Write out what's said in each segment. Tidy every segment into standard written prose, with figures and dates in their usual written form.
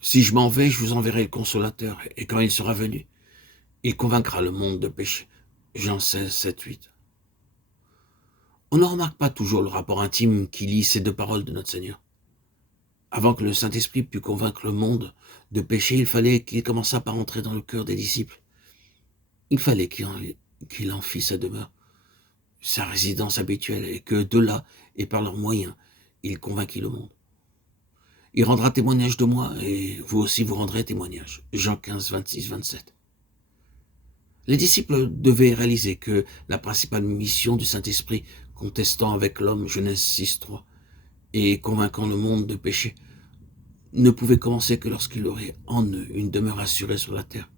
Si je m'en vais, je vous enverrai le consolateur, et quand il sera venu, il convaincra le monde de péché. Jean 16, 7, 8. On ne remarque pas toujours le rapport intime qui lie ces deux paroles de notre Seigneur. Avant que le Saint-Esprit pût convaincre le monde de péché, il fallait qu'il commençât par entrer dans le cœur des disciples. Il fallait qu'il en fît sa demeure, sa résidence habituelle, et que de là, et par leurs moyens, il convainquit le monde. Il rendra témoignage de moi, et vous aussi vous rendrez témoignage. Jean 15, 26, 27. Les disciples devaient réaliser que la principale mission du Saint-Esprit, contestant avec l'homme, Genèse 6, 3, et convainquant le monde de péché, ne pouvait commencer que lorsqu'il aurait en eux une demeure assurée sur la terre.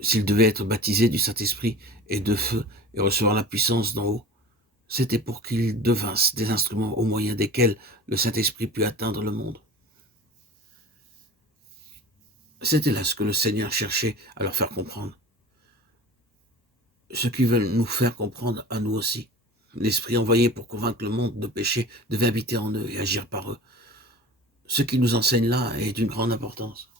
S'ils devaient être baptisés du Saint-Esprit et de feu et recevoir la puissance d'en haut, c'était pour qu'ils devinssent des instruments au moyen desquels le Saint-Esprit put atteindre le monde. C'était là ce que le Seigneur cherchait à leur faire comprendre. Ce qu'ils veulent nous faire comprendre à nous aussi. L'Esprit envoyé pour convaincre le monde de péché devait habiter en eux et agir par eux. Ce qu'il nous enseigne là est d'une grande importance.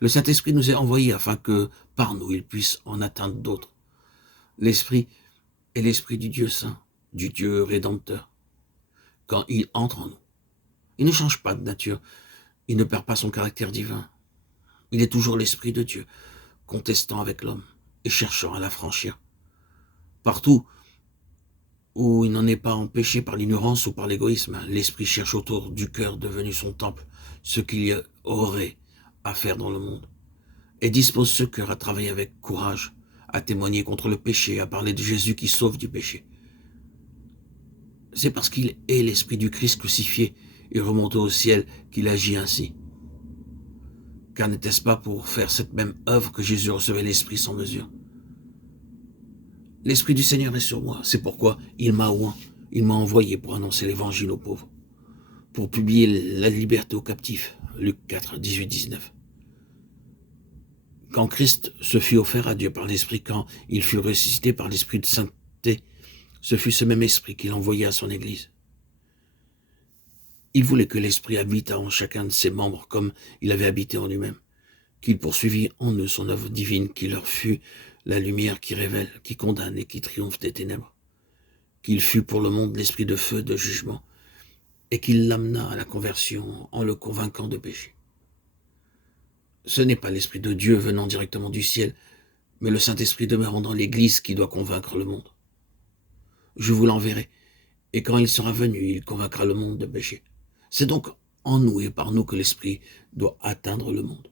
Le Saint-Esprit nous est envoyé afin que, par nous, il puisse en atteindre d'autres. L'Esprit est l'Esprit du Dieu Saint, du Dieu Rédempteur. Quand il entre en nous, il ne change pas de nature, il ne perd pas son caractère divin. Il est toujours l'Esprit de Dieu, contestant avec l'homme et cherchant à l'affranchir. Partout où il n'en est pas empêché par l'ignorance ou par l'égoïsme, l'Esprit cherche autour du cœur devenu son temple ce qu'il y aurait à faire dans le monde, et dispose ce cœur à travailler avec courage, à témoigner contre le péché, à parler de Jésus qui sauve du péché. C'est parce qu'il est l'Esprit du Christ crucifié et remonté au ciel qu'il agit ainsi. Car n'était-ce pas pour faire cette même œuvre que Jésus recevait l'Esprit sans mesure? L'Esprit du Seigneur est sur moi, c'est pourquoi il m'a oint, il m'a envoyé pour annoncer l'Évangile aux pauvres, pour publier la liberté aux captifs. Luc 4, 18, 19. Quand Christ se fut offert à Dieu par l'Esprit, quand il fut ressuscité par l'Esprit de sainteté, ce fut ce même Esprit qu'il envoyait à son Église. Il voulait que l'Esprit habitât en chacun de ses membres comme il avait habité en lui-même, qu'il poursuivît en eux son œuvre divine, qu'il leur fût la lumière qui révèle, qui condamne et qui triomphe des ténèbres, qu'il fût pour le monde l'esprit de feu, de jugement, et qu'il l'amenât à la conversion en le convainquant de péché. Ce n'est pas l'Esprit de Dieu venant directement du ciel, mais le Saint-Esprit demeurant dans l'Église qui doit convaincre le monde. Je vous l'enverrai, et quand il sera venu, il convaincra le monde de péché. C'est donc en nous et par nous que l'Esprit doit atteindre le monde.